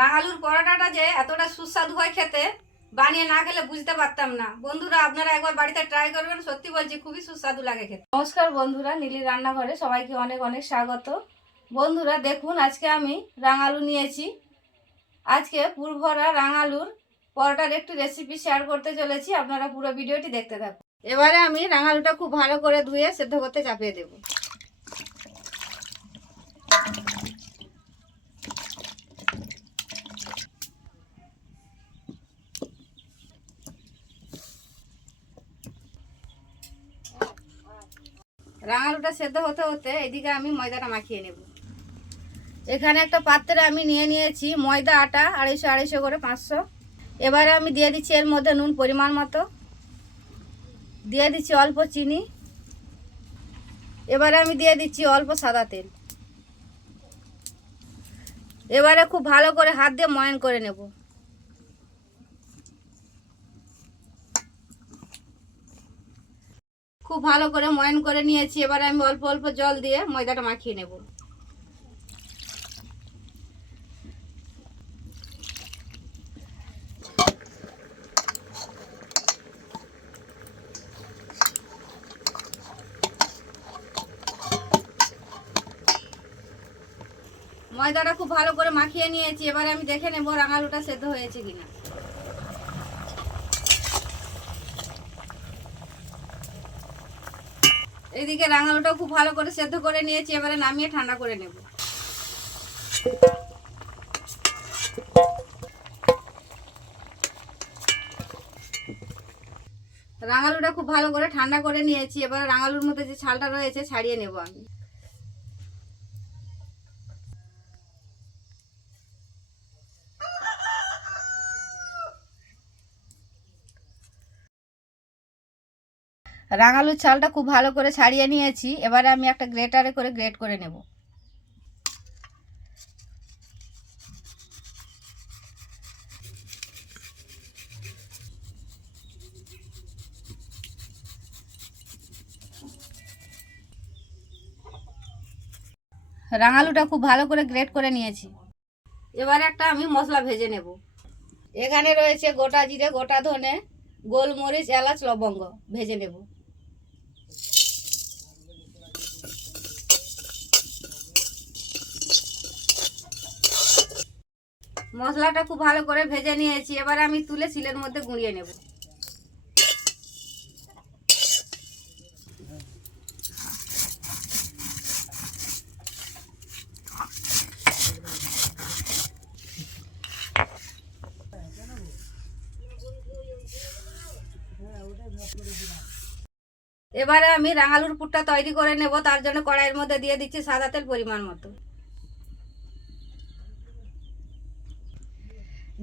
রাঙালুর পরোটাটা যে এতটা সুস্বাদু হয় খেতে, বানিয়ে না খেলে বুঝতে পারতাম না। বন্ধুরা, আপনারা একবার বাড়িতে ট্রাই করবেন, সত্যি বলছি খুবই সুস্বাদু লাগে খেতে। নমস্কার বন্ধুরা, নীলির রান্নাঘরে সবাইকে অনেক অনেক স্বাগত। বন্ধুরা দেখুন, আজকে আমি রাঙালু নিয়েছি। আজকে পুরভরা রাঙালুর পরোটার একটি রেসিপি শেয়ার করতে চলেছি, আপনারা পুরো ভিডিওটি দেখতে থাকুন। এবারে আমি রাঙালুটা খুব ভালো করে ধুয়ে সেদ্ধ করতে চাপিয়ে দেব। রাঙালুটা সেদ্ধ হতে হতে এদিকে আমি ময়দাটা মাখিয়ে নেব। এখানে একটা পাত্রে আমি নিয়ে নিয়েছি ময়দা আটা 250 করে 500। এবারে আমি দিয়ে দিচ্ছি এর মধ্যে নুন পরিমাণ মতো, দিয়ে দিচ্ছি অল্প চিনি, এবারে আমি দিয়ে দিচ্ছি অল্প সাদা তেল। এবারে খুব ভালো করে হাত দিয়ে ময়ান করে নেব। খুব ভালো করে ময়ান করে নিয়েছি। এবারে আমি অল্প অল্প জল দিয়ে ময়দাটা মাখিয়ে নেব। ময়দাটা খুব ভালো করে মাখিয়ে নিয়েছি। এবারে আমি দেখে নেব রাঙালুটা সেদ্ধ হয়েছে কিনা। এইদিকে রাঙালুটা খুব ভালো করে সেদ্ধ করে নিয়েছি। এবারে নামিয়ে ঠান্ডা করে নেব। রাঙালুটা খুব ভালো করে ঠান্ডা করে নিয়েছি। এবার রাঙালুর মধ্যে যে ছালটা রয়েছে ছাড়িয়ে নেব আমি। রাঙালুর ছালটা খুব ভালো করে ছাড়িয়ে নিয়েছি। এবারে আমি একটা গ্রেটারে করে গ্রেট করে নেব। রাঙালুটা খুব ভালো করে গ্রেট করে নিয়েছি। এবারে একটা আমি মশলা ভেজে নেব। এখানে রয়েছে গোটা জিরে, গোটা ধনে, গোলমরিচ, এলাচ, লবঙ্গ ভেজে নেব। মশলাটা খুব ভালো করে ভেজে নিয়েছি। এবার আমি তুলে শিলের মধ্যে গুঁড়িয়ে নেব। এবারে আমি রাঙালুর পুরটা তৈরি করে নেব। তার জন্য কড়াইয়ের মধ্যে দিয়ে দিচ্ছি সাদা তেল পরিমাণ মতো,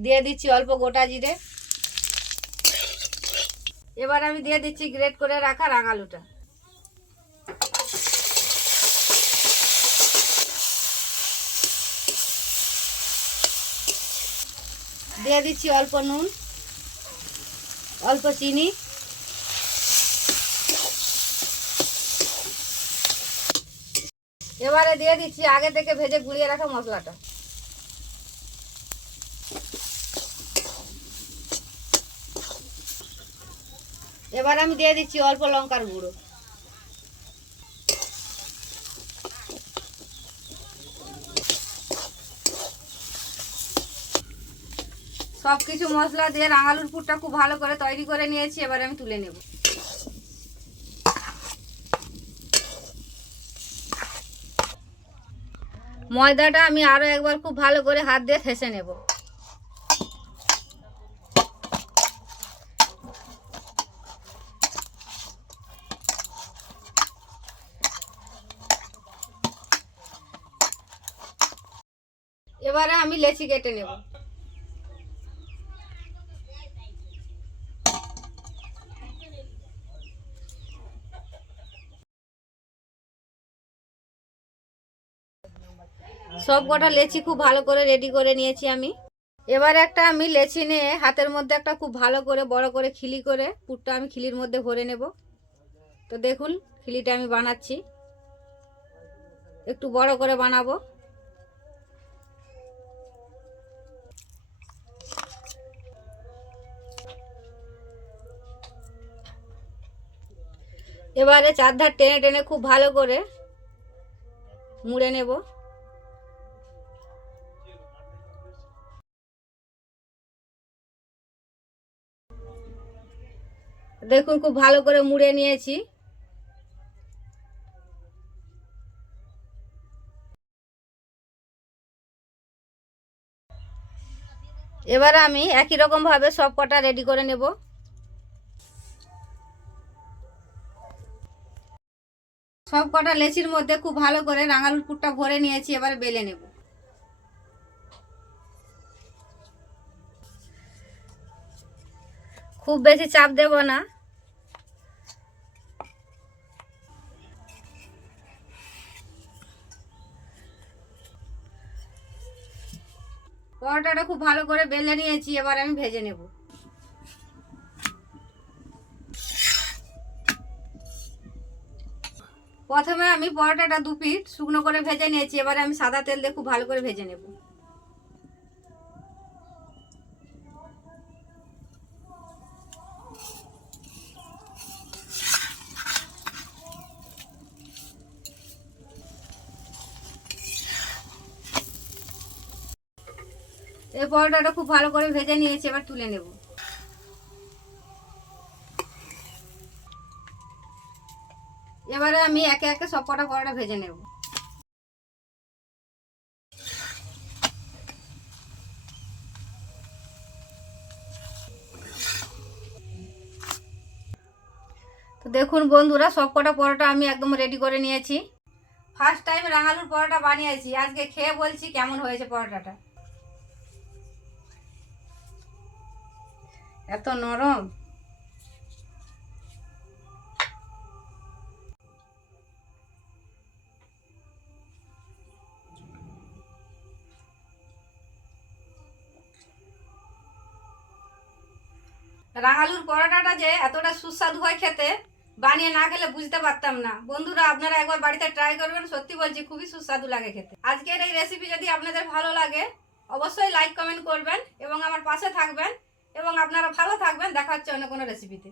দিয়ে দিচ্ছি অল্প গোটা জিরে। এবার আমি দিয়ে দিচ্ছি গ্রেট করে রাখা রাঙালুটা। দিয়ে দিচ্ছি অল্প নুন, অল্প চিনি, এবারে দিয়ে দিচ্ছি আগে থেকে ভেজে গুঁড়িয়ে রাখা মশলাটা। এবার আমি দিয়ে দিচ্ছি অল্প লঙ্কার গুঁড়ো। সবকিছু মশলা দিয়ে রাঙালুর পুরটা খুব ভালো করে তৈরি করে নিয়েছি। এবার আমি তুলে নেব। ময়দাটা আমি আরো একবার খুব ভালো করে হাত দিয়ে ঠেসে নেব। এবারে আমি লেচি কেটে নেব। সব কটা লেচি খুব ভালো করে রেডি করে নিয়েছি আমি। এবার একটা আমি লেচি নিয়ে হাতের মধ্যে একটা খুব ভালো করে বড় করে খিলি করে পুরটা আমি খিলির মধ্যে ভরে নেব। তো দেখুন খিলিটা আমি বানাচ্ছি, একটু বড় করে বানাবো। এবারে চারধার টেনে টেনে খুব ভালো করে মুড়ে নেব। দেখুন খুব ভালো করে মুড়ে নিয়েছি। এবার আমি একই রকম ভাবে সব কটা রেডি করে নেব। সব কটা লেচির মধ্যে খুব ভালো করে রাঙালুর পুরটা ভরে নিয়েছি, এবার বেলে নেব। খুব বেশি চাপ দেব না। পরোটাটা খুব ভালো করে বেলে নিয়েছি, এবার আমি ভেজে নেব। প্রথমে আমি পরোটাটা 2 পিঠ শুকনো করে ভেজে নিয়েছি, এবারে আমি সাদা তেল দিয়ে খুব ভালো করে ভেজে নেব। এই পরোটাটা খুব ভালো করে ভেজে নিয়েছি, এবার তুলে নেব। এবারে আমি একে একে সব কটা পরোটা ভেজে নেব। তো দেখুন বন্ধুরা, সব কটা পরোটা আমি একদম রেডি করে নিয়েছি। ফার্স্ট টাইম রাঙালুর পরোটা বানিয়েছি, আজকে খেয়ে বলছি কেমন হয়েছে পরোটাটা। এত নরম। রাঙালুর পরোটাটা যে এতটা সুস্বাদু হয় খেতে, বানিয়ে না খেলে বুঝতে পারতাম না। বন্ধুরা আপনারা একবার বাড়িতে ট্রাই করবেন, সত্যি বলছি খুবই সুস্বাদু লাগে খেতে। আজকের এই রেসিপি যদি আপনাদের ভালো লাগে অবশ্যই লাইক কমেন্ট করবেন এবং আমার পাশে থাকবেন, এবং আপনারা ভালো থাকবেন। দেখা হচ্ছে অন্য কোনো রেসিপিতে।